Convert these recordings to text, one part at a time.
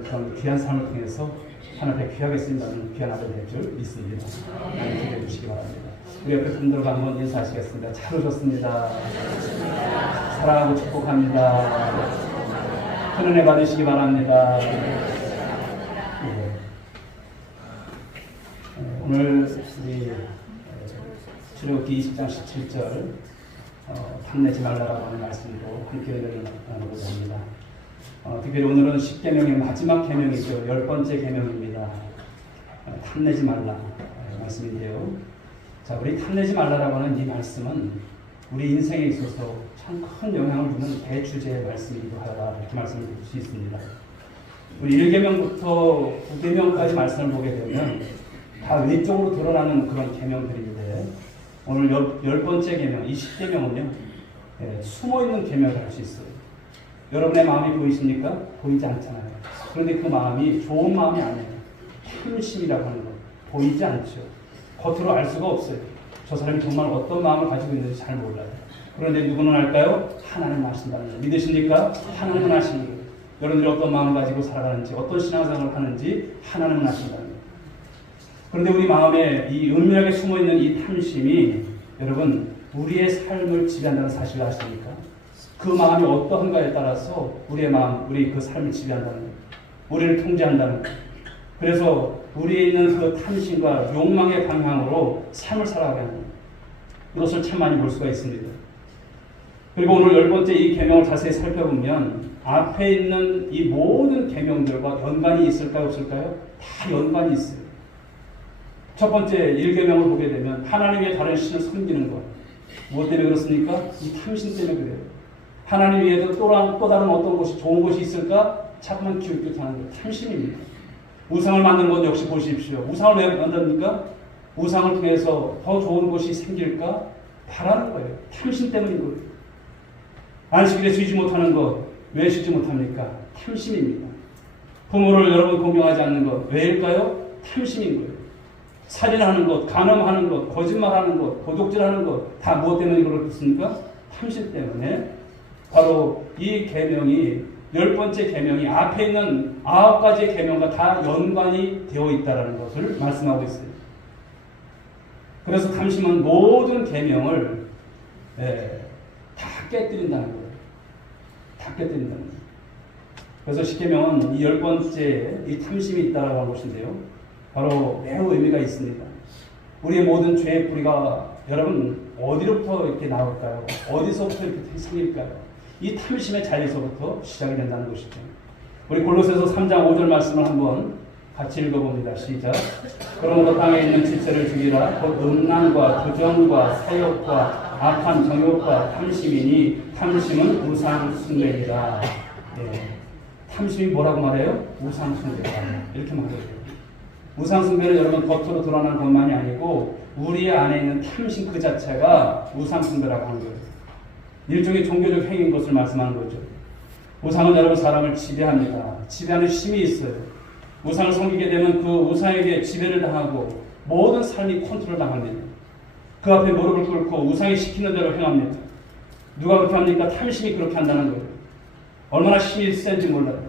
여러분 그런 귀한 삶을 통해서 하나님께 귀하게 쓰인다는 귀한 아들 될 줄 믿습니다. 기대해 주시기 바랍니다. 우리 옆에 분들과 한번 인사하시겠습니다. 잘 오셨습니다. 사랑하고 축복합니다. 큰 은혜 받으시기 바랍니다. 오늘 우리 출애굽기 20장 17절 탐내지 말라라고 하는 말씀으로 함께 은혜를 나누고자 합니다. 특별히 오늘은 10계명의 마지막 계명이죠. 10번째 계명입니다. 탐내지 말라 말씀인데요. 자, 우리 탐내지 말라라고 하는 이 말씀은 우리 인생에 있어서 참 큰 영향을 주는 대주제의 말씀이기도 하다, 이렇게 말씀을 드릴 수 있습니다. 우리 1계명부터 9계명까지 말씀을 보게 되면 다 외적으로 드러나는 그런 계명들인데, 오늘 10번째 계명, 20계명은요, 숨어있는 계명을 할 수 있어요. 여러분의 마음이 보이십니까? 보이지 않잖아요. 그런데 그 마음이 좋은 마음이 아니에요. 탐심이라고 하는 것, 보이지 않죠. 겉으로 알 수가 없어요. 저 사람이 정말 어떤 마음을 가지고 있는지 잘 몰라요. 그런데 누구는 알까요? 하나님은 아신다는 거예요. 믿으십니까? 하나님은 아시는 거예요. 여러분들이 어떤 마음을 가지고 살아가는지, 어떤 신앙생활을 하는지 하나님은 아신다는 거예요. 그런데 우리 마음에 이 은밀하게 숨어있는 이 탐심이, 여러분, 우리의 삶을 지배한다는 사실을 아십니까? 그 마음이 어떠한가에 따라서 우리의 마음, 우리 그 삶을 지배한다는 거예요. 우리를 통제한다는 거예요. 그래서 우리에 있는 그 탐심과 욕망의 방향으로 삶을 살아가게 합니다. 이것을 참 많이 볼 수가 있습니다. 그리고 오늘 10번째 이 계명을 자세히 살펴보면 앞에 있는 이 모든 계명들과 연관이 있을까요, 없을까요? 다 연관이 있어요. 첫 번째 1계명을 보게 되면 하나님의 다른 신을 섬기는 것. 무엇 때문에 그렇습니까? 이 탐심 때문에 그래요. 하나님 외에도 또 다른 어떤 곳이 좋은 곳이 있을까? 자꾸만 기웃기웃하는 거예요. 탐심입니다. 우상을 만드는 것 역시 보십시오. 우상을 왜 만듭니까? 우상을 통해서 더 좋은 곳이 생길까? 바라는 거예요. 탐심 때문인 거예요. 안식일에 쉬지 못하는 것, 왜 쉬지 못합니까? 탐심입니다. 부모를 여러분 공경하지 않는 것, 왜일까요? 탐심인 거예요. 살인하는 것, 간음하는 것, 거짓말하는 것, 도둑질하는 것, 다 무엇 때문에 그렇습니까? 탐심 때문에. 바로 이 계명이, 10번째 계명이 앞에 있는 9가지의 계명과 다 연관이 되어 있다는 것을 말씀하고 있어요. 그래서 탐심은 모든 계명을 다 깨뜨린다는 거예요. 다 깨뜨린다는 거예요. 그래서 10계명은 이 10번째 이 탐심이 있다라고 하는 것인데요. 바로 매우 의미가 있습니다. 우리의 모든 죄의 뿌리가 여러분 어디로부터 이렇게 나올까요? 어디서부터 이렇게 생길까요? 이 탐심의 자리에서부터 시작이 된다는 것이죠. 우리 골로새서 3장 5절 말씀을 한번 같이 읽어봅니다. 시작. 그러므로 땅에 있는 질서를 죽이라. 곧 음란과 부정과 사욕과 악한 정욕과 탐심이니 탐심은 우상 숭배이다. 탐심이 뭐라고 말해요? 우상 숭배다. 이렇게 말해요. 우상 숭배는 여러분 겉으로 드러나는 것만이 아니고 우리 안에 있는 탐심 그 자체가 우상 숭배라고 하는 거예요. 일종의 종교적 행위인 것을 말씀하는 거죠. 우상은 여러분 사람을 지배합니다. 지배하는 힘이 있어요. 우상을 섬기게 되면 그 우상에게 지배를 당하고 모든 삶이 컨트롤 당합니다. 그 앞에 무릎을 꿇고 우상이 시키는 대로 행합니다. 누가 그렇게 합니까? 탐심이 그렇게 한다는 거예요. 얼마나 힘이 센지 몰라요.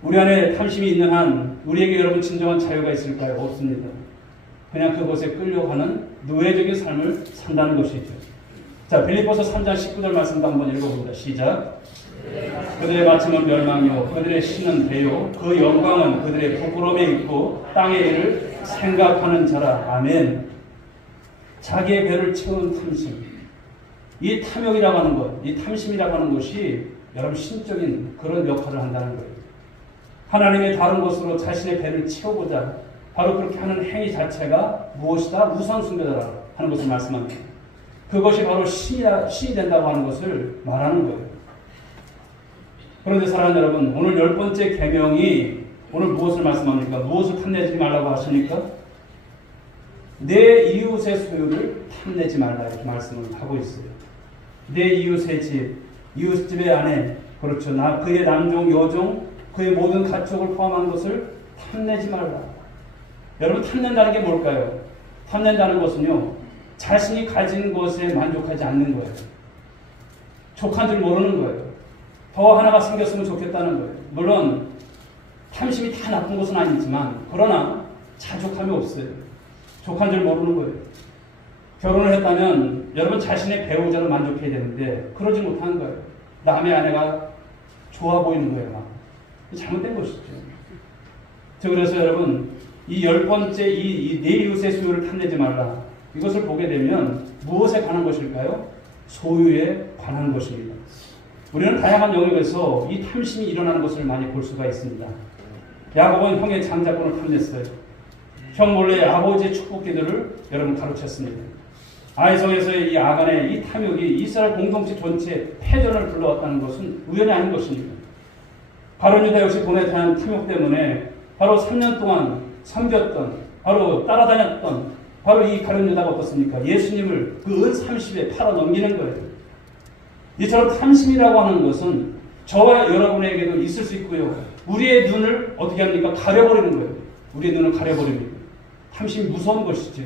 우리 안에 탐심이 있는 한 우리에게 여러분 진정한 자유가 있을까요? 없습니다. 그냥 그곳에 끌려가는 노예적인 삶을 산다는 것이죠. 자, 빌립보서 3장 19절 말씀도 한번 읽어봅니다. 시작. 그들의 마침은 멸망이요 그들의 신은 배요 그 영광은 그들의 부끄러움에 있고 땅의 일을 생각하는 자라. 아멘. 자기의 배를 채우는 탐심, 이 탐욕이라고 하는 것, 이 탐심이라고 하는 것이 여러분 신적인 그런 역할을 한다는 거예요. 하나님의 다른 것으로 자신의 배를 채우고자 바로 그렇게 하는 행위 자체가 무엇이다? 우상숭배다 하는 것을 말씀합니다. 그것이 바로 신이 된다고 하는 것을 말하는 거예요. 그런데 사랑하는 여러분, 오늘 10번째 계명이 오늘 무엇을 말씀합니까? 무엇을 탐내지 말라고 하십니까? 내 이웃의 소유를 탐내지 말라 이렇게 말씀을 하고 있어요. 내 이웃의 집, 이웃집의 아내, 그렇죠. 그의 남종, 여종, 그의 모든 가축을 포함한 것을 탐내지 말라. 여러분, 탐낸다는 게 뭘까요? 탐낸다는 것은요, 자신이 가진 것에 만족하지 않는 거예요. 족한 줄 모르는 거예요. 더 하나가 생겼으면 좋겠다는 거예요. 물론 탐심이 다 나쁜 것은 아니지만 그러나 자족함이 없어요. 족한 줄 모르는 거예요. 결혼을 했다면 여러분 자신의 배우자를 만족해야 되는데 그러지 못한 거예요. 남의 아내가 좋아 보이는 거예요. 막. 잘못된 것이죠. 그래서 여러분 이 10번째 이 내 이웃의 소유를 탐내지 말라. 이것을 보게 되면 무엇에 관한 것일까요? 소유에 관한 것입니다. 우리는 다양한 영역에서 이 탐심이 일어나는 것을 많이 볼 수가 있습니다. 야곱은 형의 장자권을 탐냈어요. 형 몰래 아버지의 축복기들을 여러분 가로챘습니다. 아이성에서의 이 아간의 이 탐욕이 이스라엘 공동체 전체에 패전을 불러왔다는 것은 우연이 아닌 것입니다. 바로 유다 역시 돈에 대한 탐욕 때문에 바로 3년 동안 섬겼던, 바로 따라다녔던 바로 이 가룟 유다가 어떻습니까? 예수님을 그 은 30에 팔아 넘기는 거예요. 이처럼 탐심이라고 하는 것은 저와 여러분에게도 있을 수 있고요. 우리의 눈을 어떻게 합니까? 가려버리는 거예요. 우리의 눈을 가려버립니다. 탐심이 무서운 것이죠.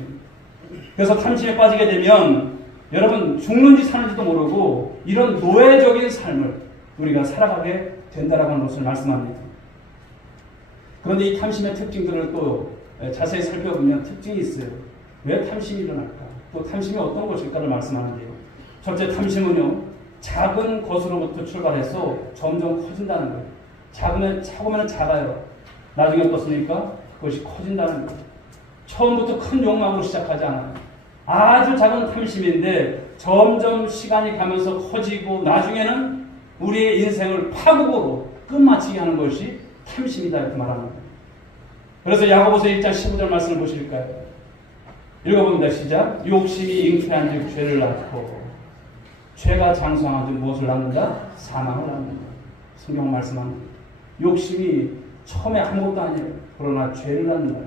그래서 탐심에 빠지게 되면 여러분 죽는지 사는지도 모르고 이런 노예적인 삶을 우리가 살아가게 된다라고 하는 것을 말씀합니다. 그런데 이 탐심의 특징들을 또 자세히 살펴보면 특징이 있어요. 왜 탐심이 일어날까? 또 탐심이 어떤 것일까를 말씀하는데요. 첫째, 탐심은요, 작은 것으로부터 출발해서 점점 커진다는 거예요. 작으면 작아요. 나중에 어떻습니까? 그것이 커진다는 거예요. 처음부터 큰 욕망으로 시작하지 않아요. 아주 작은 탐심인데 점점 시간이 가면서 커지고 나중에는 우리의 인생을 파국으로 끝마치게 하는 것이 탐심이다 이렇게 말합니다. 그래서 야고보서 1장 15절 말씀을 보실까요? 읽어봅니다. 시작. 욕심이 잉태한 즉 죄를 낳고 죄가 장성한 즉 무엇을 낳는다? 사망을 낳는다. 성경 말씀합니다. 욕심이 처음에 아무것도 아니에요. 그러나 죄를 낳는다.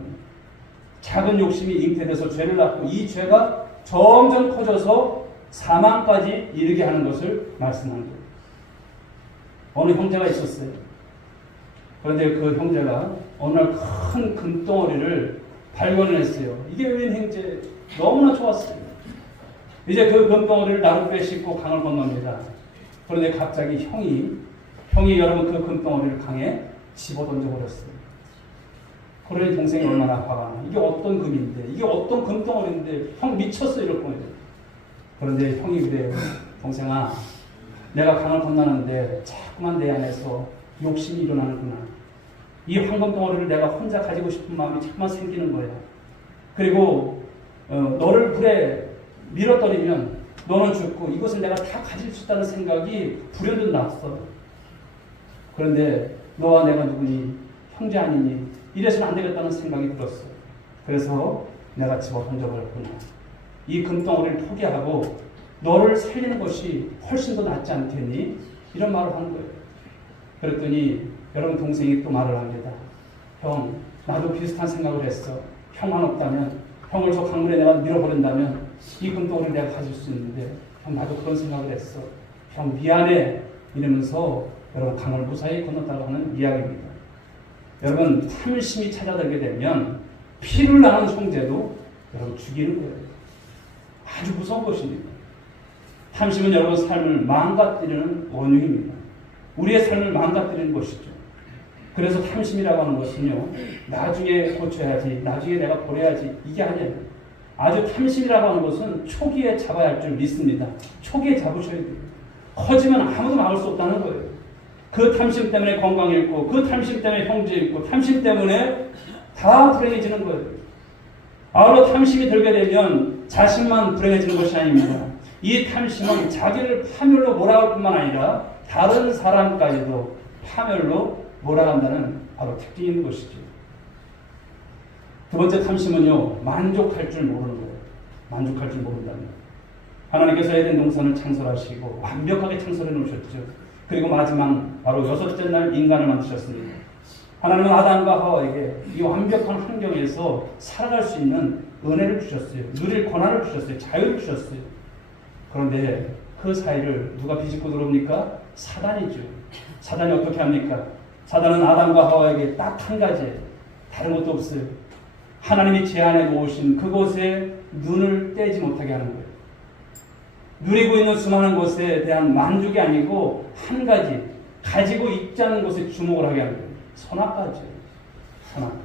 작은 욕심이 잉태돼서 죄를 낳고 이 죄가 점점 커져서 사망까지 이르게 하는 것을 말씀하는 거예요. 어느 형제가 있었어요. 그런데 그 형제가 어느 날 큰 금덩어리를 발견을 했어요. 이게 웬 형제? 너무나 좋았어요. 이제 그 금덩어리를 나룻배에 싣고 강을 건넙니다. 그런데 갑자기 형이 여러분 그 금덩어리를 강에 집어 던져버렸어요. 그러니 동생이 얼마나 화가 나. 이게 어떤 금인데, 이게 어떤 금덩어리인데, 형 미쳤어 이럴 거예요. 그런데 형이 그래요. 동생아, 내가 강을 건너는데 자꾸만 내 안에서 욕심이 일어나는구나. 이 황금덩어리를 내가 혼자 가지고 싶은 마음이 자꾸만 생기는 거야. 그리고 너를 불에 밀어버리면 너는 죽고 이것을 내가 다 가질 수 있다는 생각이 불현듯 났어. 그런데 너와 내가 누구니? 형제 아니니? 이래서는 안 되겠다는 생각이 들었어. 그래서 내가 집어 던져버렸구나. 이 금덩어리를 포기하고 너를 살리는 것이 훨씬 더 낫지 않겠니? 이런 말을 하는 거예요. 그랬더니 여러분 동생이 또 말을 합니다. 형, 나도 비슷한 생각을 했어. 형만 없다면, 형을 저 강물에 내가 밀어버린다면 이 금덩어리를 내가 가질 수 있는데 형, 나도 그런 생각을 했어. 형 미안해. 이러면서 여러분 강을 무사히 건넜다고 하는 이야기입니다. 여러분 탐심이 찾아들게 되면 피를 나는 형제도 여러분 죽이는 거예요. 아주 무서운 것입니다. 탐심은 여러분 삶을 망가뜨리는 원흉입니다. 우리의 삶을 망가뜨리는 것이죠. 그래서 탐심이라고 하는 것은요, 나중에 고쳐야지, 나중에 내가 버려야지, 이게 아니에요. 아주 탐심이라고 하는 것은 초기에 잡아야 할 줄 믿습니다. 초기에 잡으셔야 돼요. 커지면 아무도 막을 수 없다는 거예요. 그 탐심 때문에 건강 잃고, 그 탐심 때문에 형제 잃고, 탐심 때문에 다 불행해지는 거예요. 아울러 탐심이 들게 되면 자신만 불행해지는 것이 아닙니다. 이 탐심은 자기를 파멸로 몰아갈 뿐만 아니라 다른 사람까지도 파멸로 몰아간다는 바로 특징이 있는 것이죠. 두 번째 탐심은요, 만족할 줄 모르는 거예요. 만족할 줄 모른다는 거예요. 하나님께서 에덴 동산을 창설하시고 완벽하게 창설해 놓으셨죠. 그리고 마지막 바로 여섯째 날 인간을 만드셨습니다. 하나님은 아담과 하와에게 이 완벽한 환경에서 살아갈 수 있는 은혜를 주셨어요. 누릴 권한을 주셨어요. 자유를 주셨어요. 그런데 그 사이를 누가 비집고 들어옵니까? 사단이죠. 사단이 어떻게 합니까? 사단은 아담과 하와에게 딱 한 가지, 다른 것도 없어요. 하나님이 제안해 놓으신 그곳에 눈을 떼지 못하게 하는 거예요. 누리고 있는 수많은 것에 대한 만족이 아니고 한 가지, 가지고 있지 않은 것에 주목을 하게 하는 거예요. 선악과죠. 선악과.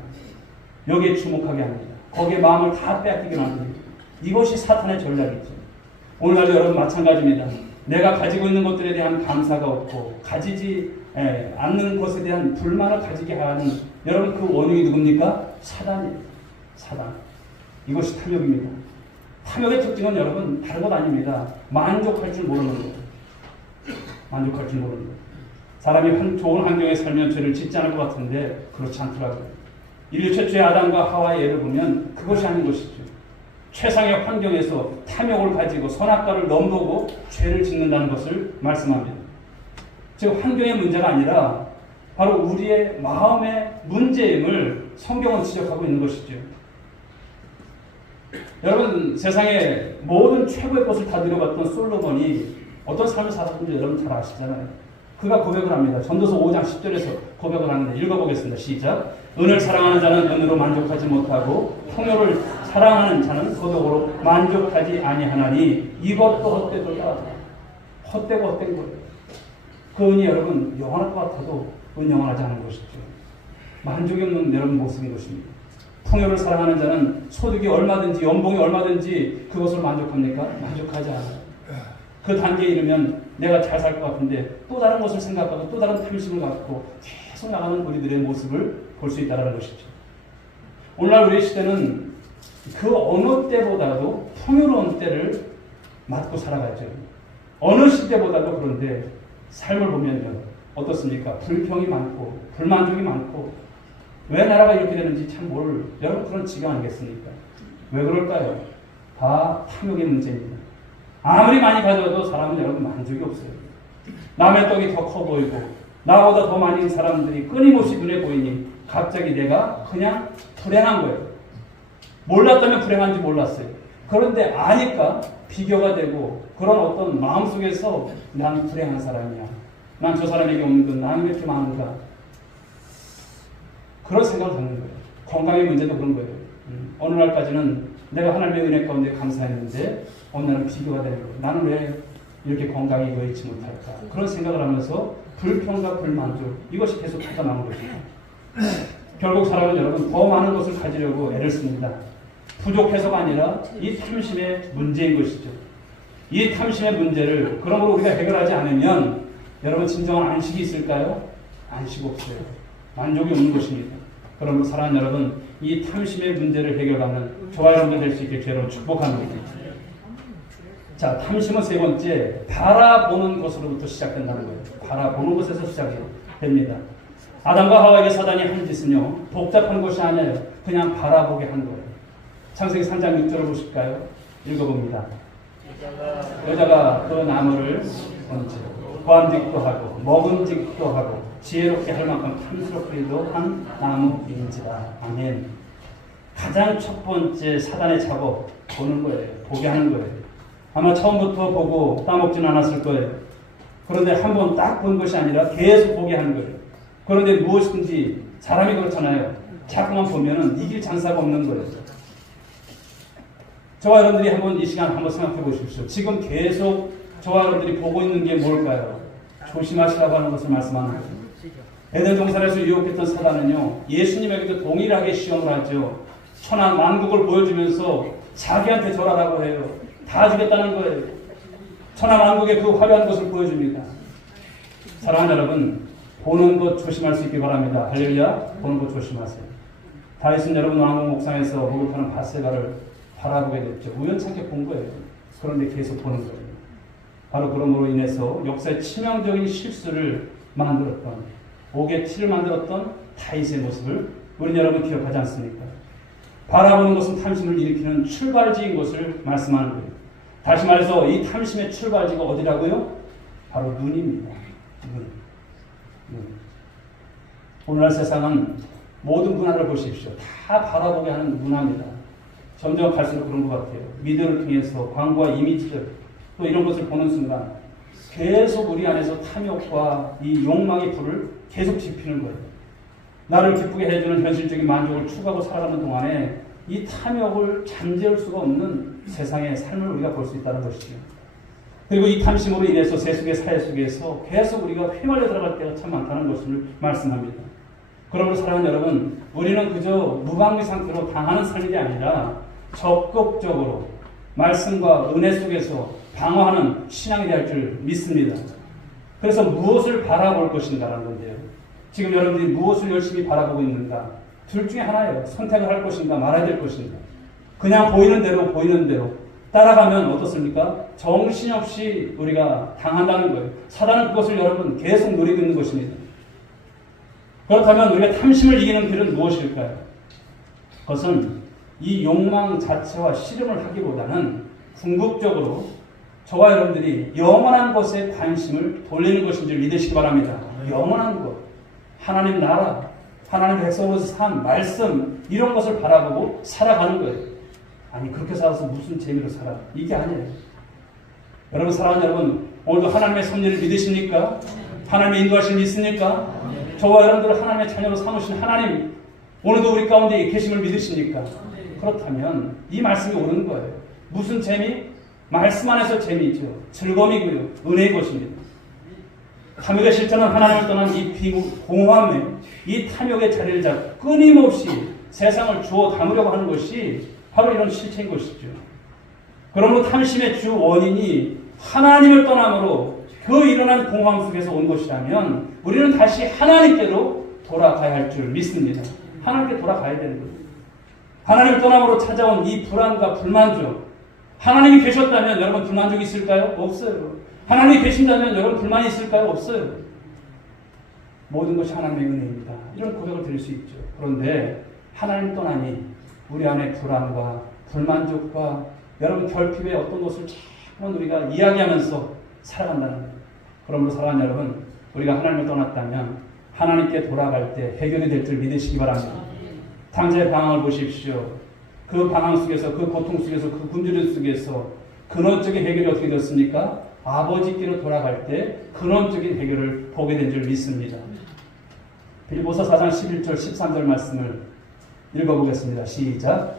여기에 주목하게 합니다. 거기에 마음을 다 빼앗기게 만듭니다. 이것이 사탄의 전략이죠. 오늘날 여러분 마찬가지입니다. 내가 가지고 있는 것들에 대한 감사가 없고 가지지 않는 것에 대한 불만을 가지게 하는 여러분 그 원흉이 누굽니까? 사단이에요. 사단. 이것이 탐욕입니다. 탐욕의 특징은 여러분 다른 것 아닙니다. 만족할 줄 모르는 거예요. 만족할 줄 모르는 거예요. 사람이 좋은 환경에 살면 죄를 짓지 않을 것 같은데 그렇지 않더라고요. 인류 최초의 아담과 하와의 예를 보면 그것이 아닌 것이죠. 최상의 환경에서 탐욕을 가지고 선악과를 넘보고 죄를 짓는다는 것을 말씀합니다. 즉 환경의 문제가 아니라 바로 우리의 마음의 문제임을 성경은 지적하고 있는 것이죠. 여러분 세상의 모든 최고의 것을 다 누려봤던 솔로몬이 어떤 삶을 살았는지 여러분 잘 아시잖아요. 그가 고백을 합니다. 전도서 5장 10절에서 고백을 하는데 읽어보겠습니다. 시작. 은을 사랑하는 자는 은으로 만족하지 못하고 풍요를 사랑하는 자는 소득으로 만족하지 아니하나니 이것도 헛되도다. 헛되고 헛된 거예요. 그 은이 여러분 영원할 것 같아도 은 영원하지 않은 것이죠. 만족이 없는 여러분 모습인 것입니다. 풍요를 사랑하는 자는 소득이 얼마든지 연봉이 얼마든지 그것을 만족합니까? 만족하지 않아요. 그 단계에 이르면 내가 잘 살 것 같은데 또 다른 것을 생각하고 또 다른 탐심을 갖고 계속 나가는 우리들의 모습을 볼 수 있다는 것이죠. 오늘날 우리의 시대는 그 어느 때보다도 풍요로운 때를 맞고 살아가죠. 어느 시대보다도 그런데 삶을 보면요. 어떻습니까? 불평이 많고 불만족이 많고 왜 나라가 이렇게 되는지 참 여러분 그런 지경 아니겠습니까? 왜 그럴까요? 다 탐욕의 문제입니다. 아무리 많이 가져도 사람은 여러분 만족이 없어요. 남의 떡이 더 커 보이고 나보다 더 많은 사람들이 끊임없이 눈에 보이니 갑자기 내가 그냥 불행한 거예요. 몰랐다면 불행한지 몰랐어요. 그런데 아니까 비교가 되고 그런 어떤 마음속에서 난 불행한 사람이야. 난 저 사람에게 없는 건 나는 왜 이렇게 많은가. 그런 생각을 갖는 거예요. 건강의 문제도 그런 거예요. 어느 날까지는 내가 하나님의 은혜 가운데 감사했는데 어느 날은 비교가 되는 거예요. 나는 왜 이렇게 건강이 여의치 못할까. 그런 생각을 하면서 불평과 불만족 이것이 계속 타다나는 것입니다. 결국 사람은 여러분 더 많은 것을 가지려고 애를 씁니다. 부족해서가 아니라 이 탐심의 문제인 것이죠. 이 탐심의 문제를 그러므로 우리가 해결하지 않으면 여러분 진정한 안식이 있을까요? 안식 없어요. 만족이 없는 것입니다. 그러므로 사랑하는 여러분 이 탐심의 문제를 해결하는 저와 여러분들 될 수 있게 주로 축복합니다. 자, 탐심은 세 번째 바라보는 것으로부터 시작된다는 거예요. 바라보는 것에서 시작이 됩니다. 아담과 하와에게 사단이 한 짓은요 복잡한 것이 아니에요. 그냥 바라보게 한 거예요. 창세기 3장 6절을 보실까요? 읽어봅니다. 여자가 그 나무를 보암직도 하고 먹음직도 하고 지혜롭게 할 만큼 탐스럽기도 한 나무인지라. 아멘. 가장 첫 번째 사단의 작업 보는 거예요. 보게 하는 거예요. 아마 처음부터 보고 따먹지는 않았을 거예요. 그런데 한 번 딱 본 것이 아니라 계속 보게 하는 거예요. 그런데 무엇이든지 사람이 그렇잖아요. 자꾸만 보면은 이길 장사가 없는 거예요. 저와 여러분들이 한번 이 시간 한번 생각해 보십시오. 지금 계속 저와 여러분들이 보고 있는 게 뭘까요? 조심하시라고 하는 것을 말씀하는 거예요. 에덴 동산에서 유혹했던 사단은요, 예수님에게도 동일하게 시험을 하죠. 천하 만국을 보여주면서 자기한테 절하라고 해요. 다 주겠다는 거예요. 천하 만국의 그 화려한 것을 보여줍니다. 사랑하는 여러분, 보는 것 조심할 수 있기 바랍니다. 할렐루야, 보는 것 조심하세요. 다윗은 여러분 왕궁 옥상에서 목욕하는 밧세바를 바라보게 됐죠. 우연찮게 본 거예요. 그런데 계속 보는 거예요. 바로 그러므로 인해서 역사의 치명적인 실수를 만들었던, 옥의 티를 만들었던 다윗의 모습을 우리 여러분 기억하지 않습니까? 바라보는 것은 탐심을 일으키는 출발지인 것을 말씀하는 거예요. 다시 말해서 이 탐심의 출발지가 어디라고요? 바로 눈입니다. 눈. 오늘날 세상은 모든 문화를 보십시오. 다 바라보게 하는 문화입니다. 점점 갈수록 그런 것 같아요. 미디어를 통해서 광고와 이미지들 또 이런 것을 보는 순간 계속 우리 안에서 탐욕과 이 욕망의 불을 계속 지피는 거예요. 나를 기쁘게 해주는 현실적인 만족을 추구하고 살아가는 동안에 이 탐욕을 잠재울 수가 없는 세상의 삶을 우리가 볼 수 있다는 것이죠. 그리고 이 탐심으로 인해서 세속의 사회 속에서 계속 우리가 휘말려 들어갈 때가 참 많다는 것을 말씀합니다. 그러므로 사랑하는 여러분, 우리는 그저 무방비 상태로 당하는 삶이 아니라 적극적으로 말씀과 은혜 속에서 방어하는 신앙이 될 줄 믿습니다. 그래서 무엇을 바라볼 것인가라는 건데요. 지금 여러분들이 무엇을 열심히 바라보고 있는가? 둘 중에 하나예요. 선택을 할 것인가 말아야 될 것인가. 그냥 보이는 대로 따라가면 어떻습니까? 정신없이 우리가 당한다는 거예요. 사단은 그것을 여러분 계속 노리고 있는 것입니다. 그렇다면 우리가 탐심을 이기는 길은 무엇일까요? 그것은 이 욕망 자체와 씨름을 하기보다는 궁극적으로 저와 여러분들이 영원한 것에 관심을 돌리는 것인 줄 믿으시기 바랍니다. 영원한 것, 하나님 나라, 하나님 백성으로서 산 말씀, 이런 것을 바라보고 살아가는 거예요. 아니 그렇게 살아서 무슨 재미로 살아? 이게 아니에요. 여러분, 사랑하는 여러분, 오늘도 하나님의 섭리를 믿으십니까? 하나님의 인도하심을 믿습니까? 저와 여러분들을 하나님의 자녀로 삼으신 하나님, 오늘도 우리 가운데 계심을 믿으십니까? 그렇다면 이 말씀이 옳은 거예요. 무슨 재미? 말씀 안에서 재미죠. 즐거움이고요. 은혜의 것입니다. 탐욕의 실천은 하나님을 떠난 이 공허함에, 이 탐욕의 자리를 잡고 끊임없이 세상을 주워 담으려고 하는 것이 바로 이런 실체인 것이죠. 그러므로 탐심의 주 원인이 하나님을 떠남으로 그 일어난 공허함 속에서 온 것이라면 우리는 다시 하나님께로 돌아가야 할 줄 믿습니다. 하나님께 돌아가야 되는 거예요. 하나님을 떠남으로 찾아온 이 불안과 불만족, 하나님이 계셨다면 여러분 불만족이 있을까요? 없어요. 하나님이 계신다면 여러분 불만이 있을까요? 없어요. 모든 것이 하나님의 은혜입니다. 이런 고백을 드릴 수 있죠. 그런데 하나님 떠나니 우리 안에 불안과 불만족과 여러분 결핍의 어떤 것을 자꾸 우리가 이야기하면서 살아간다는 거예요. 그러므로 사랑하는 여러분, 우리가 하나님을 떠났다면 하나님께 돌아갈 때 해결이 될 줄 믿으시기 바랍니다. 당자의 방황을 보십시오. 그 방황 속에서, 그 고통 속에서, 그 굶주림 속에서 근원적인 해결이 어떻게 되었습니까? 아버지께로 돌아갈 때 근원적인 해결을 보게 된 줄 믿습니다. 빌립보서 4장 11절 13절 말씀을 읽어보겠습니다. 시작.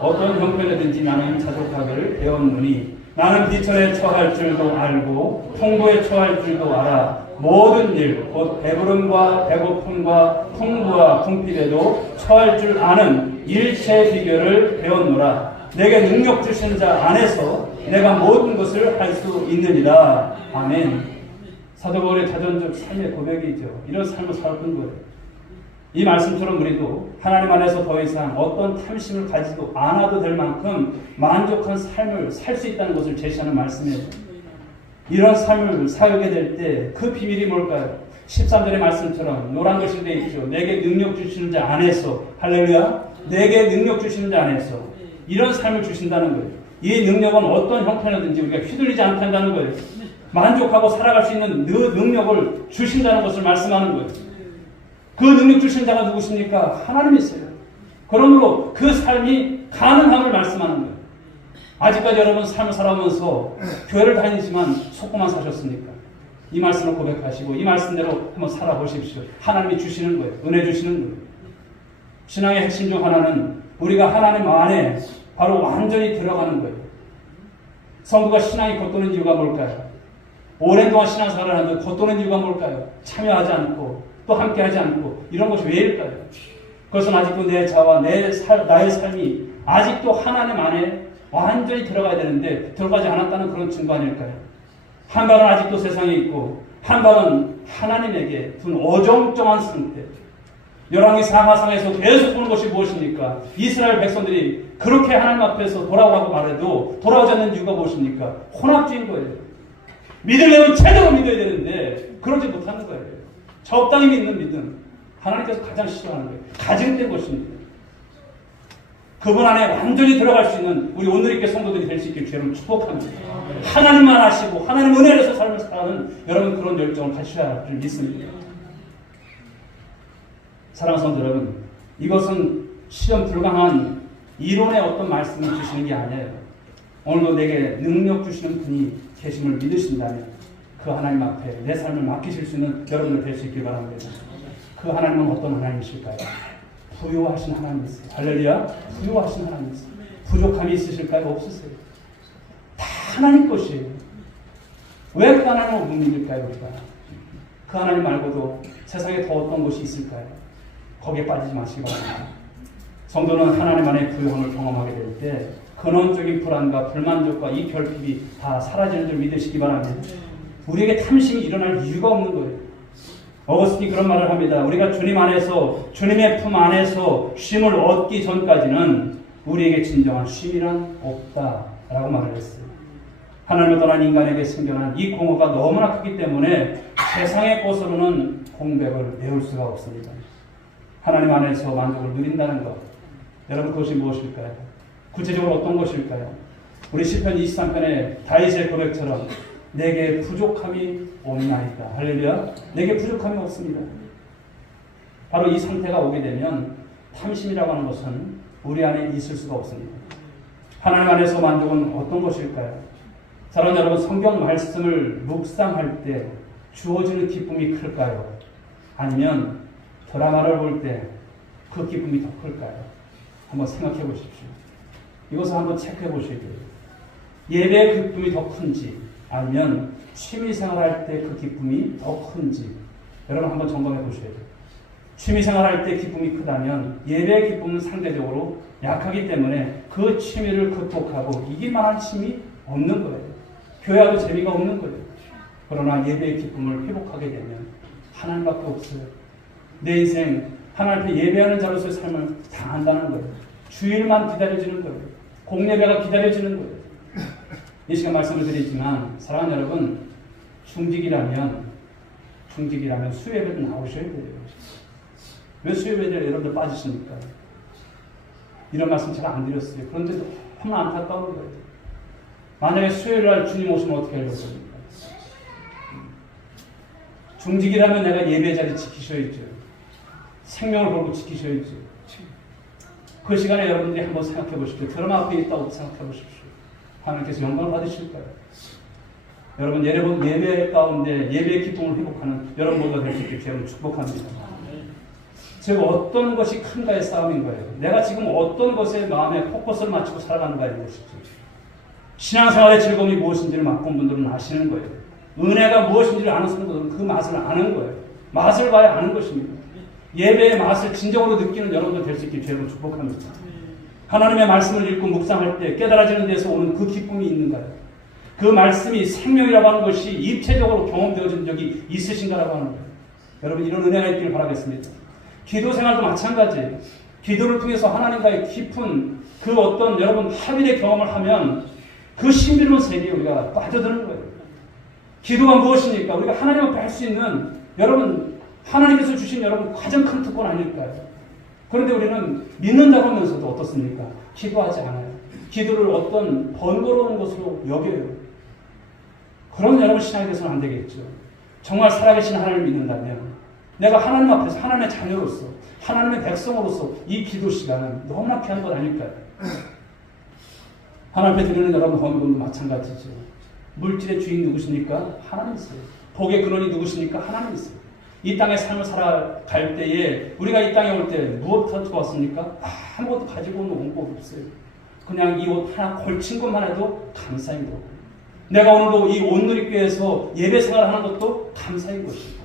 어떤 형편이든지 나는 자족하기를 배웠노니 나는 비천에 처할 줄도 알고 풍부에 처할 줄도 알아. 모든 일, 곧 배부름과 배고픔과 풍부와 궁핍에도 처할 줄 아는 일체 비결을 배웠노라. 내게 능력 주신 자 안에서 내가 모든 것을 할 수 있느니라. 아멘. 사도 바울의 자전적 삶의 고백이죠. 이런 삶을 살았던 거예요. 이 말씀처럼 우리도 하나님 안에서 더 이상 어떤 탐심을 가지도 않아도 될 만큼 만족한 삶을 살 수 있다는 것을 제시하는 말씀이에요. 이런 삶을 살게 될 때 그 비밀이 뭘까요? 13절의 말씀처럼 노란 글씨로 되어 있죠. 내게 능력 주시는 자 안에서, 할렐루야, 내게 능력 주시는 자 안에서 이런 삶을 주신다는 거예요. 이 능력은 어떤 형편이든지 우리가 휘둘리지 않게 한다는 거예요. 만족하고 살아갈 수 있는 그 능력을 주신다는 것을 말씀하는 거예요. 그 능력 주신 자가 누구십니까? 하나님이세요. 그러므로 그 삶이 가능함을 말씀하는 거예요. 아직까지 여러분 삶을 살아오면서 교회를 다니지만 속고만 사셨습니까? 이 말씀을 고백하시고 이 말씀대로 한번 살아보십시오. 하나님이 주시는 거예요. 은혜 주시는 거예요. 신앙의 핵심 중 하나는 우리가 하나님 안에 바로 완전히 들어가는 거예요. 성도가 신앙이 겉도는 이유가 뭘까요? 오랜 동안 신앙생활을 하는데 겉도는 이유가 뭘까요? 참여하지 않고 또 함께하지 않고 이런 것이 왜일까요? 그것은 아직도 내 자와 나의 삶이 아직도 하나님 안에 완전히 들어가야 되는데 들어가지 않았다는 그런 증거 아닐까요? 한 발은 아직도 세상에 있고 한 발은 하나님에게 둔 어정쩡한 상태. 열왕기 상하상에서 계속 보는 것이 무엇입니까? 이스라엘 백성들이 그렇게 하나님 앞에서 돌아오라고 말해도 돌아오지 않는 이유가 무엇입니까? 혼합주의인 거예요. 믿으려면 제대로 믿어야 되는데 그러지 못하는 거예요. 적당히 믿는 믿음, 하나님께서 가장 싫어하는 거예요. 가증된 것입니다. 그분 안에 완전히 들어갈 수 있는 우리 오늘의 성도들이 될 수 있길 주님을 축복합니다. 하나님만 아시고 하나님 은혜로서 삶을 살아가는 여러분 그런 열정을 가지셔야 할 줄 믿습니다. 사랑하는 성도 여러분, 이것은 실현 불가한 이론의 어떤 말씀을 주시는 게 아니에요. 오늘도 내게 능력 주시는 분이 계심을 믿으신다면 그 하나님 앞에 내 삶을 맡기실 수 있는 여러분들 될 수 있길 바랍니다. 그 하나님은 어떤 하나님이실까요? 부요하신 하나님이세요. 할렐루야. 부요하신 하나님이세요. 부족함이 있으실까요? 없으세요. 다 하나님 것이에요. 왜 그 하나님을 못 믿을까요? 우리가 그 하나님 말고도 세상에 더 어떤 곳이 있을까요? 거기에 빠지지 마시기 바랍니다. 성도는 하나님 안에 부유함을 경험하게 될 때 근원적인 불안과 불만족과 이 결핍이 다 사라지는 줄 믿으시기 바랍니다. 우리에게 탐심이 일어날 이유가 없는 거예요. 어거스틴이 그런 말을 합니다. 우리가 주님 안에서, 주님의 품 안에서 쉼을 얻기 전까지는 우리에게 진정한 쉼이란 없다라고 말을 했어요. 하나님을 떠난 인간에게 생겨난 이 공허가 너무나 크기 때문에 세상의 것으로는 공백을 메울 수가 없습니다. 하나님 안에서 만족을 누린다는 것, 여러분 그것이 무엇일까요? 구체적으로 어떤 것일까요? 우리 시편 23편의 다윗의 고백처럼 내게 부족함이 없나이다. 할렐루야. 내게 부족함이 없습니다. 바로 이 상태가 오게 되면 탐심이라고 하는 것은 우리 안에 있을 수가 없습니다. 하나님 안에서 만족은 어떤 것일까요? 사랑하는 여러분, 성경 말씀을 묵상할 때 주어지는 기쁨이 클까요? 아니면 드라마를 볼 때 그 기쁨이 더 클까요? 한번 생각해 보십시오. 이것을 한번 체크해 보셔야 돼요. 예배의 기쁨이 더 큰지 아니면 취미생활할 때 그 기쁨이 더 큰지 여러분 한번 점검해 보셔야 돼요. 취미생활할 때 기쁨이 크다면 예배의 기쁨은 상대적으로 약하기 때문에 그 취미를 극복하고 이길만한 취미 없는 거예요. 교회와도 재미가 없는 거예요. 그러나 예배의 기쁨을 회복하게 되면 하나님밖에 없어요. 내 인생 하나님 앞에 예배하는 자로서의 삶을 당한다는 거예요. 주일만 기다려지는 거예요. 공예배가 기다려지는 거예요. 이 시간 말씀을 드리지만 사랑하는 여러분, 중직이라면 수요예배도 나오셔야 돼요. 왜 수요예배에 여러분들 빠지십니까? 이런 말씀 제가 안 드렸어요. 그런데도 너무 안타까운 거예요. 만약에 수요일날 주님 오시면 어떻게 할 겁니까? 중직이라면 내가 예배 자리 지키셔야죠. 생명을 걸고 지키셔야죠. 그 시간에 여러분들이 한번 생각해 보십시오. 드라마 앞에 있다고 생각해 보십시오. 하나님께서 영광을 받으실까요? 여러분 예배 가운데 예배의 기쁨을 회복하는 여러분 모두가 될 수 있게 여러분 축복합니다. 즉 어떤 것이 큰가의 싸움인 거예요. 내가 지금 어떤 것에 마음에 포커스를 맞추고 살아가는가의 것이죠. 신앙생활의 즐거움이 무엇인지를 맛본 분들은 아시는 거예요. 은혜가 무엇인지를 아는 분들은 그 맛을 아는 거예요. 맛을 봐야 아는 것입니다. 예배의 맛을 진정으로 느끼는 여러분들 될 수 있게 여러분 축복합니다. 하나님의 말씀을 읽고 묵상할 때 깨달아지는 데서 오는 그 기쁨이 있는가요? 그 말씀이 생명이라고 하는 것이 입체적으로 경험되어진 적이 있으신가라고 하는 거예요. 여러분 이런 은혜가 있기를 바라겠습니다. 기도 생활도 마찬가지예요. 기도를 통해서 하나님과의 깊은 그 어떤 여러분 합일의 경험을 하면 그 신비로운 세계에 우리가 빠져드는 거예요. 기도가 무엇입니까? 우리가 하나님 앞에 할 수 있는 여러분 하나님께서 주신 여러분 가장 큰 특권 아닐까요? 그런데 우리는 믿는다고 하면서도 어떻습니까? 기도하지 않아요. 기도를 어떤 번거로운 것으로 여겨요. 그런 여러분 신앙이 돼서는 안 되겠죠. 정말 살아계신 하나님을 믿는다면 내가 하나님 앞에서 하나님의 자녀로서 하나님의 백성으로서 이 기도 시간은 너무나 귀한 것 아닐까요? 하나님 앞에 드리는 여러분 헌금도 마찬가지죠. 물질의 주인 누구십니까? 하나님이세요. 복의 근원이 누구십니까? 하나님이세요. 이 땅의 삶을 살아갈 때에 우리가 이 땅에 올 때 무엇 가지고 왔습니까? 아무것도 가지고 온 것 없어요. 그냥 이 옷 하나 걸친 것만 해도 감사인 거고 내가 오늘도 이 온누리교회에서 예배 생활하는 것도 감사인 것입니다.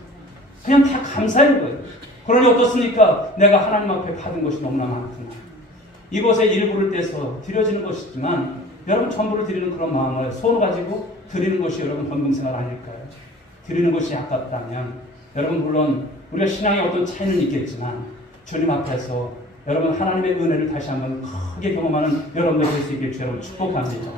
그냥 다 감사인 거예요. 그러니 어떻습니까? 내가 하나님 앞에 받은 것이 너무나 많구나. 이것의 일부를 떼서 드려지는 것이지만 여러분 전부를 드리는 그런 마음을 손을 가지고 드리는 것이 여러분 헌금생활 아닐까요? 드리는 것이 아깝다면 여러분 물론 우리가 신앙에 어떤 차이는 있겠지만 주님 앞에서 여러분 하나님의 은혜를 다시 한번 크게 경험하는 여러분들 될 수 있게 여러분 축복합니다.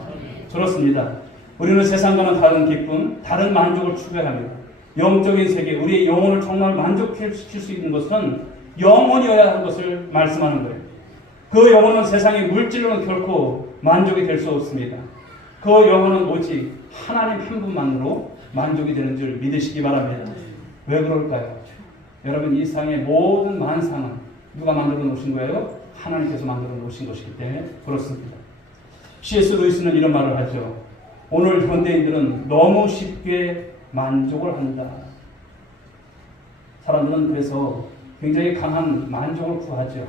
그렇습니다. 우리는 세상과는 다른 기쁨, 다른 만족을 추구합니다. 영적인 세계, 우리의 영혼을 정말 만족시킬 수 있는 것은 영혼이어야 하는 것을 말씀하는 거예요. 그 영혼은 세상의 물질로는 결코 만족이 될 수 없습니다. 그 영혼은 오직 하나님 한 분만으로 만족이 되는 줄 믿으시기 바랍니다. 왜 그럴까요? 여러분 이 세상의 모든 만상은 누가 만들어 놓으신 거예요? 하나님께서 만들어 놓으신 것이기 때문에 그렇습니다. C.S. 루이스는 이런 말을 하죠. 오늘 현대인들은 너무 쉽게 만족을 한다. 사람들은 그래서 굉장히 강한 만족을 구하죠.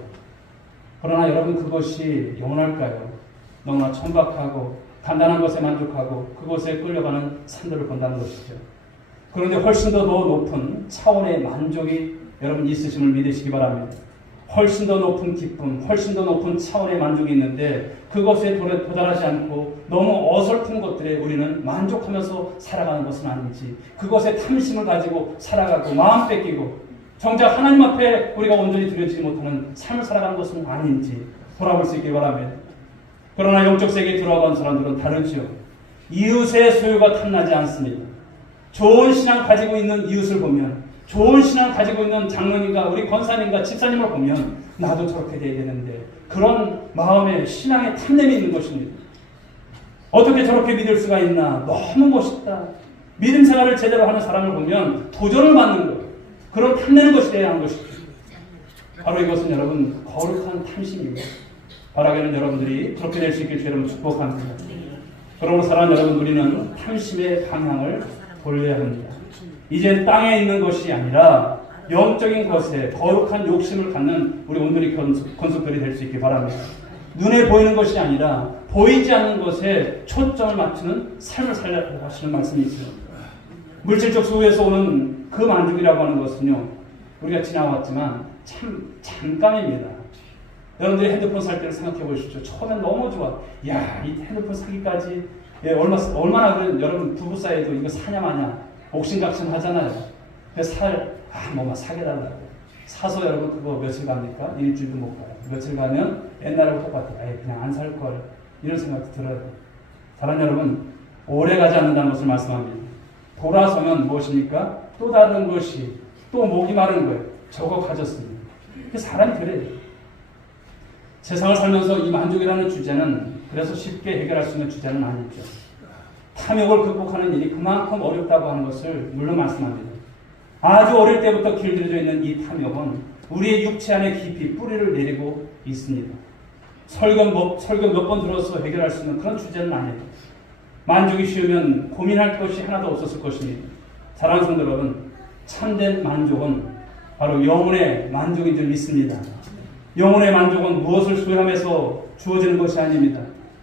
그러나 여러분 그것이 영원할까요? 너무나 천박하고 간단한 것에 만족하고 그것에 끌려가는 산들을 본다는 것이죠. 그런데 훨씬 더 높은 차원의 만족이 여러분 있으심을 믿으시기 바랍니다. 훨씬 더 높은 기쁨, 훨씬 더 높은 차원의 만족이 있는데 그것에 도달하지 않고 너무 어설픈 것들에 우리는 만족하면서 살아가는 것은 아닌지, 그것에 탐심을 가지고 살아가고 마음 뺏기고 정작 하나님 앞에 우리가 온전히 드려지지 못하는 삶을 살아가는 것은 아닌지 돌아볼 수 있기 바랍니다. 그러나 영적 세계에 들어간 사람들은 다르지요. 이웃의 소유가 탐나지 않습니다. 좋은 신앙 가지고 있는 이웃을 보면, 좋은 신앙 가지고 있는 장로님과 우리 권사님과 집사님을 보면 나도 저렇게 돼야 되는데, 그런 마음에 신앙의 탐냄이 있는 것입니다. 어떻게 저렇게 믿을 수가 있나, 너무 멋있다. 믿음 생활을 제대로 하는 사람을 보면 도전을 받는 것, 그런 탐내는 것이 돼야 하는 것이죠. 바로 이것은 여러분 거룩한 탐심입니다. 바라기는 여러분들이 그렇게 될 수 있길 여러분 축복합니다. 그러므로 사랑하는 여러분, 우리는 탐심의 방향을 돌려야 합니다. 이젠 땅에 있는 것이 아니라 영적인 것에 거룩한 욕심을 갖는 우리 온누리 권속들이 될 수 있기 바랍니다. 눈에 보이는 것이 아니라 보이지 않는 것에 초점을 맞추는 삶을 살려고 하시는 말씀이 있습니다. 물질적 소유에서 오는 그 만족이라고 하는 것은요, 우리가 지나왔지만 참 잠깐입니다. 여러분들이 핸드폰 살 때를 생각해 보십시오. 처음엔 너무 좋아. 야, 이 핸드폰 사기까지 얼마나 그래. 여러분 부부 사이에도 이거 사냐 마냐 옥신각신 하잖아요. 그래서 뭐만 사게 달라고. 사서 여러분 그거 며칠 갑니까? 일주일도 못 가요. 며칠 가면 옛날하고 똑같아요. 그냥 안 살 걸. 이런 생각도 들어요. 사랑하는 여러분, 오래 가지 않는다는 것을 말씀합니다. 돌아서면 무엇입니까? 또 다른 것이, 또 목이 마른 거예요. 저거 가졌습니다. 사람이 그래요. 세상을 살면서 이 만족이라는 주제는 그래서 쉽게 해결할 수 있는 주제는 아니죠. 탐욕을 극복하는 일이 그만큼 어렵다고 하는 것을 물론 말씀합니다. 아주 어릴 때부터 길들여져 있는 이 탐욕은 우리의 육체 안에 깊이 뿌리를 내리고 있습니다. 설교 몇 번 들어서 해결할 수 있는 그런 주제는 아니에요. 만족이 쉬우면 고민할 것이 하나도 없었을 것입니다. 사랑하는 성도 여러분, 참된 만족은 바로 영혼의 만족인 줄 믿습니다. 영혼의 만족은 무엇을 소유하면서 주어지는 것이 아닙니다.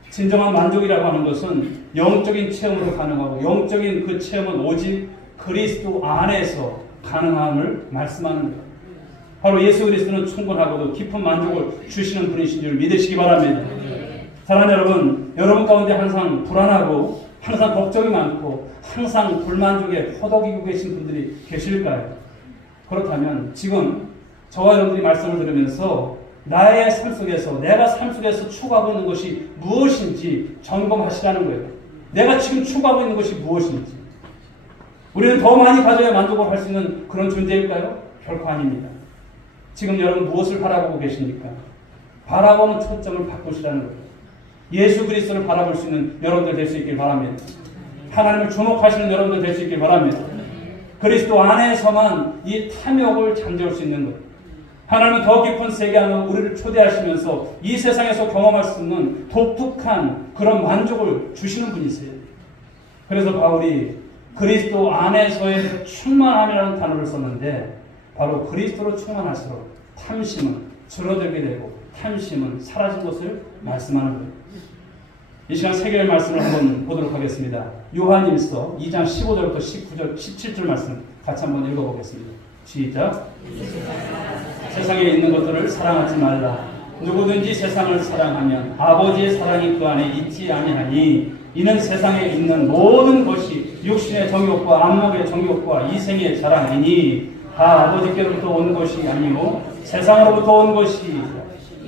진정한 만족이라고 하는 것은 영적인 체험으로 가능하고, 영적인 그 체험은 오직 그리스도 안에서 가능함을 말씀하는 것. 바로 예수 그리스도는 충분하고도 깊은 만족을 주시는 분이신 줄 믿으시기 바랍니다. 사랑하는 여러분, 여러분 가운데 항상 불안하고 항상 걱정이 많고 항상 불만족에 허덕이고 계신 분들이 계실까요? 그렇다면 지금 저와 여러분들이 말씀을 들으면서 나의 삶 속에서, 내가 삶 속에서 추구하고 있는 것이 무엇인지 점검하시라는 거예요. 내가 지금 추구하고 있는 것이 무엇인지. 우리는 더 많이 가져야 만족을 할 수 있는 그런 존재일까요? 결코 아닙니다. 지금 여러분 무엇을 바라보고 계십니까? 바라보는 초점을 바꾸시라는 거예요. 예수 그리스도를 바라볼 수 있는 여러분들 될 수 있길 바랍니다. 하나님을 주목하시는 여러분들 될 수 있길 바랍니다. 그리스도 안에서만 이 탐욕을 잠재울 수 있는 것. 하나님은 더 깊은 세계 안으로 우리를 초대하시면서 이 세상에서 경험할 수 있는 독특한 그런 만족을 주시는 분이세요. 그래서 바울이 그리스도 안에서의 충만함이라는 단어를 썼는데, 바로 그리스도로 충만할수록 탐심은 줄어들게 되고 탐심은 사라진 것을 말씀하는 거예요. 이 시간 세 개의 말씀을 한번 보도록 하겠습니다. 요한일서 2장 15절부터 19절, 17절 말씀 같이 한번 읽어보겠습니다. 시작. 세상에 있는 것들을 사랑하지 말라. 누구든지 세상을 사랑하면 아버지의 사랑이 그 안에 있지 아니하니, 이는 세상에 있는 모든 것이 육신의 정욕과 안목의 정욕과 이생의 자랑이니 다 아버지께로부터 온 것이 아니요 세상으로부터 온 것이,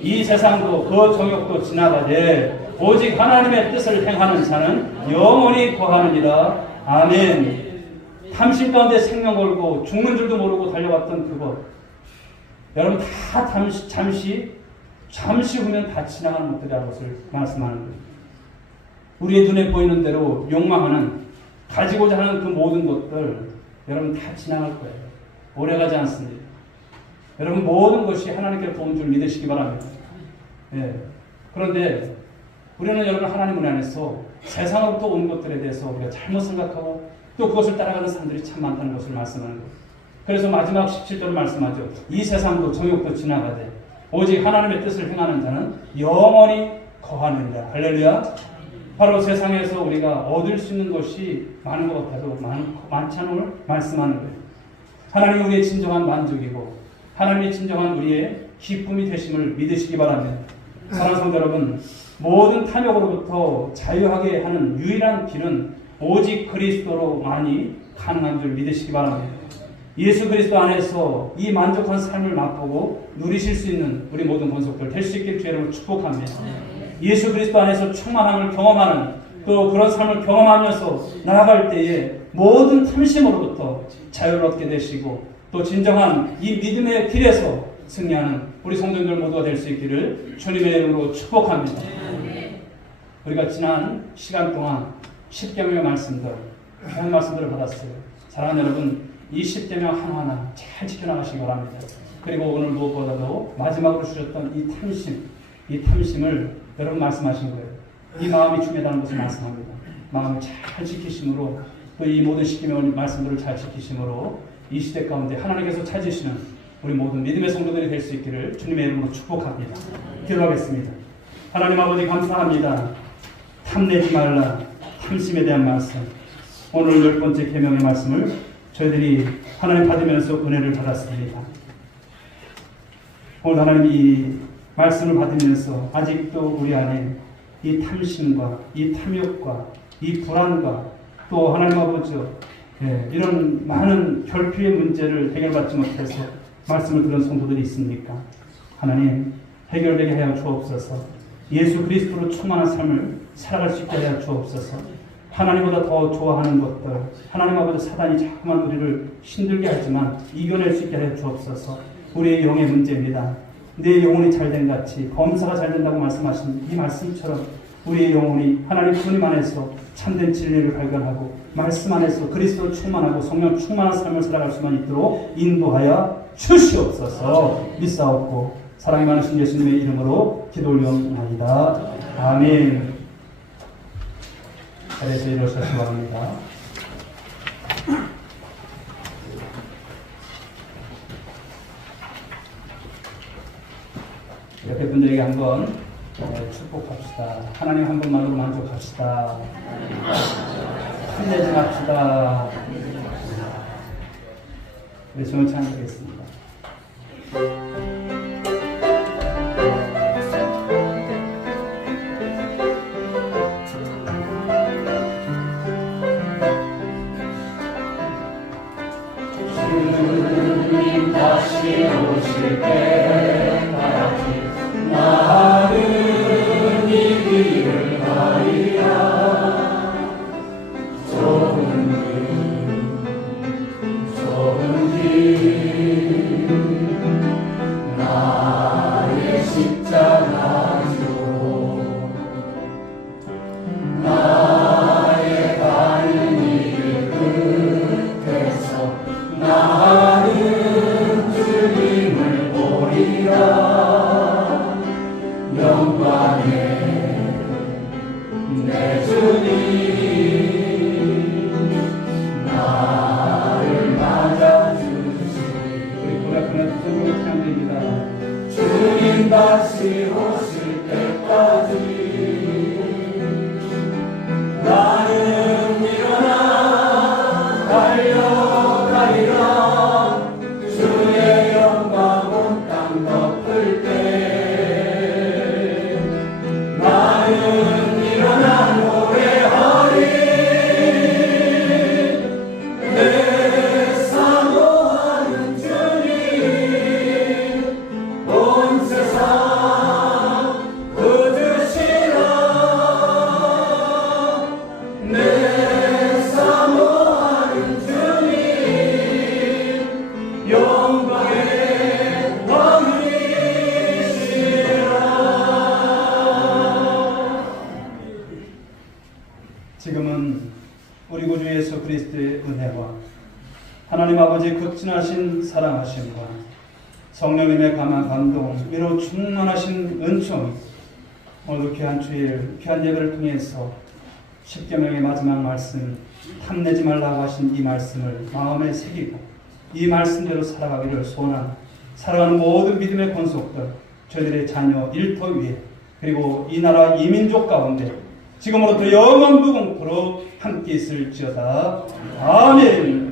이 세상도 그 정욕도 지나가되 오직 하나님의 뜻을 행하는 자는 영원히 거하느니라. 아멘. 탐심 가운데 생명 걸고 죽는 줄도 모르고 달려왔던 그것, 여러분 다 잠시 후면 다 지나가는 것들이라는 것을 말씀하는 거예요. 우리의 눈에 보이는 대로 욕망하는, 가지고자 하는 그 모든 것들 여러분 다 지나갈 거예요. 오래가지 않습니다. 여러분 모든 것이 하나님께로부터 온 줄 믿으시기 바랍니다. 예. 그런데 우리는 여러분 하나님 은혜 안에서 세상으로부터 온 것들에 대해서 우리가 잘못 생각하고 또 그것을 따라가는 사람들이 참 많다는 것을 말씀하는 거예요. 그래서 마지막 17절을 말씀하죠. 이 세상도 정욕도 지나가되 오직 하나님의 뜻을 행하는 자는 영원히 거하느니라. 할렐루야. 바로 세상에서 우리가 얻을 수 있는 것이 많은 것 같아도 많지 않음을 말씀하는 거예요. 하나님이 우리의 진정한 만족이고 하나님이 진정한 우리의 기쁨이 되심을 믿으시기 바랍니다. 사랑하는 성도 여러분, 모든 탐욕으로부터 자유하게 하는 유일한 길은 오직 그리스도로만이 가능한 줄 믿으시기 바랍니다. 예수 그리스도 안에서 이 만족한 삶을 맛보고 누리실 수 있는 우리 모든 권속들 될 수 있길 주의 이름으로 축복합니다. 예수 그리스도 안에서 충만함을 경험하는 또 그런 삶을 경험하면서 나아갈 때에 모든 탐심으로부터 자유를 얻게 되시고 또 진정한 이 믿음의 길에서 승리하는 우리 성도님들 모두가 될 수 있기를 주님의 이름으로 축복합니다. 우리가 지난 시간 동안 십계명의 말씀들, 귀한 말씀들을 받았어요. 사랑하는 여러분, 이 십계명 하나하나 잘 지켜나가시기 바랍니다. 그리고 오늘 무엇보다도 마지막으로 주셨던 이 탐심을 여러분 말씀하신 거예요. 이 마음이 중요하다는 것을 말씀합니다. 마음을 잘 지키심으로 또 이 모든 십계명의 말씀들을 잘 지키심으로 이 시대 가운데 하나님께서 찾으시는 우리 모든 믿음의 성도들이 될 수 있기를 주님의 이름으로 축복합니다. 기도하겠습니다. 하나님 아버지 감사합니다. 탐내지 말라. 탐심에 대한 말씀. 오늘 10번째 계명의 말씀을 저희들이 하나님 받으면서 은혜를 받았습니다. 오늘 하나님 이 말씀을 받으면서 아직도 우리 안에 이 탐심과 이 탐욕과 이 불안과 또 하나님 아버지 이런 많은 결핍의 문제를 해결받지 못해서 말씀을 들은 성도들이 있습니까? 하나님 해결되게 하여 주옵소서. 예수 그리스도로 충만한 삶을 살아갈 수 있게 하여 주옵소서. 하나님보다 더 좋아하는 것들, 하나님 아버지 사단이 자꾸만 우리를 힘들게 하지만 이겨낼 수 있게 하여 주옵소서. 우리의 영의 문제입니다. 내 영혼이 잘된 같이 검사가 잘 된다고 말씀하신 이 말씀처럼 우리의 영혼이 하나님 주님 안에서 참된 진리를 발견하고 말씀 안에서 그리스도 충만하고 성령 충만한 삶을 살아갈 수만 있도록 인도하여 주시옵소서. 믿사옵고 사랑이 많으신 예수님의 이름으로 기도 올려옵나이다. 아멘. 자리에서 일어서시기 바랍니다. 옆에 분들에게 한번 축복합시다. 하나님 한 분만으로 만족합시다. 힘내지 맙시다. 네, 저는 찬양하겠습니다. 주님 다시 오실 때까지 나는 이 길을 가리라. 좁은 길 나의 십자가 주 나의 가는 일 끝에서 나는 주님을 보리라. 영광의 내 주님 나를 맞아주시리. 우리 고백하는 주님을 찬양드립니다. 주님 다시 오실 때까지 나는 일어나 달려가리라. 주의 영광 온 땅 덮을 때 나는 일어나 노래하리. 내 사모하는 주님 온 세상 얻으시라. 내 사모하는 주님 영광의 왕이시라. 지금은 우리 구주 예수 그리스도의 은혜와 하나님 아버지 극진하신 사랑하심과 성령님의 감화 감동 위로 충만하신 은총이 오늘 귀한 주일 귀한 예배를 통해서 십계명의 마지막 말씀 탐내지 말라고 하신 이 말씀을 마음에 새기고 이 말씀대로 살아가기를 소원한 사랑하는 모든 믿음의 권속들 저희들의 자녀 일터 위에 그리고 이 나라 이민족 가운데 지금으로부터 영원무궁토록 함께 있을지어다. 아멘.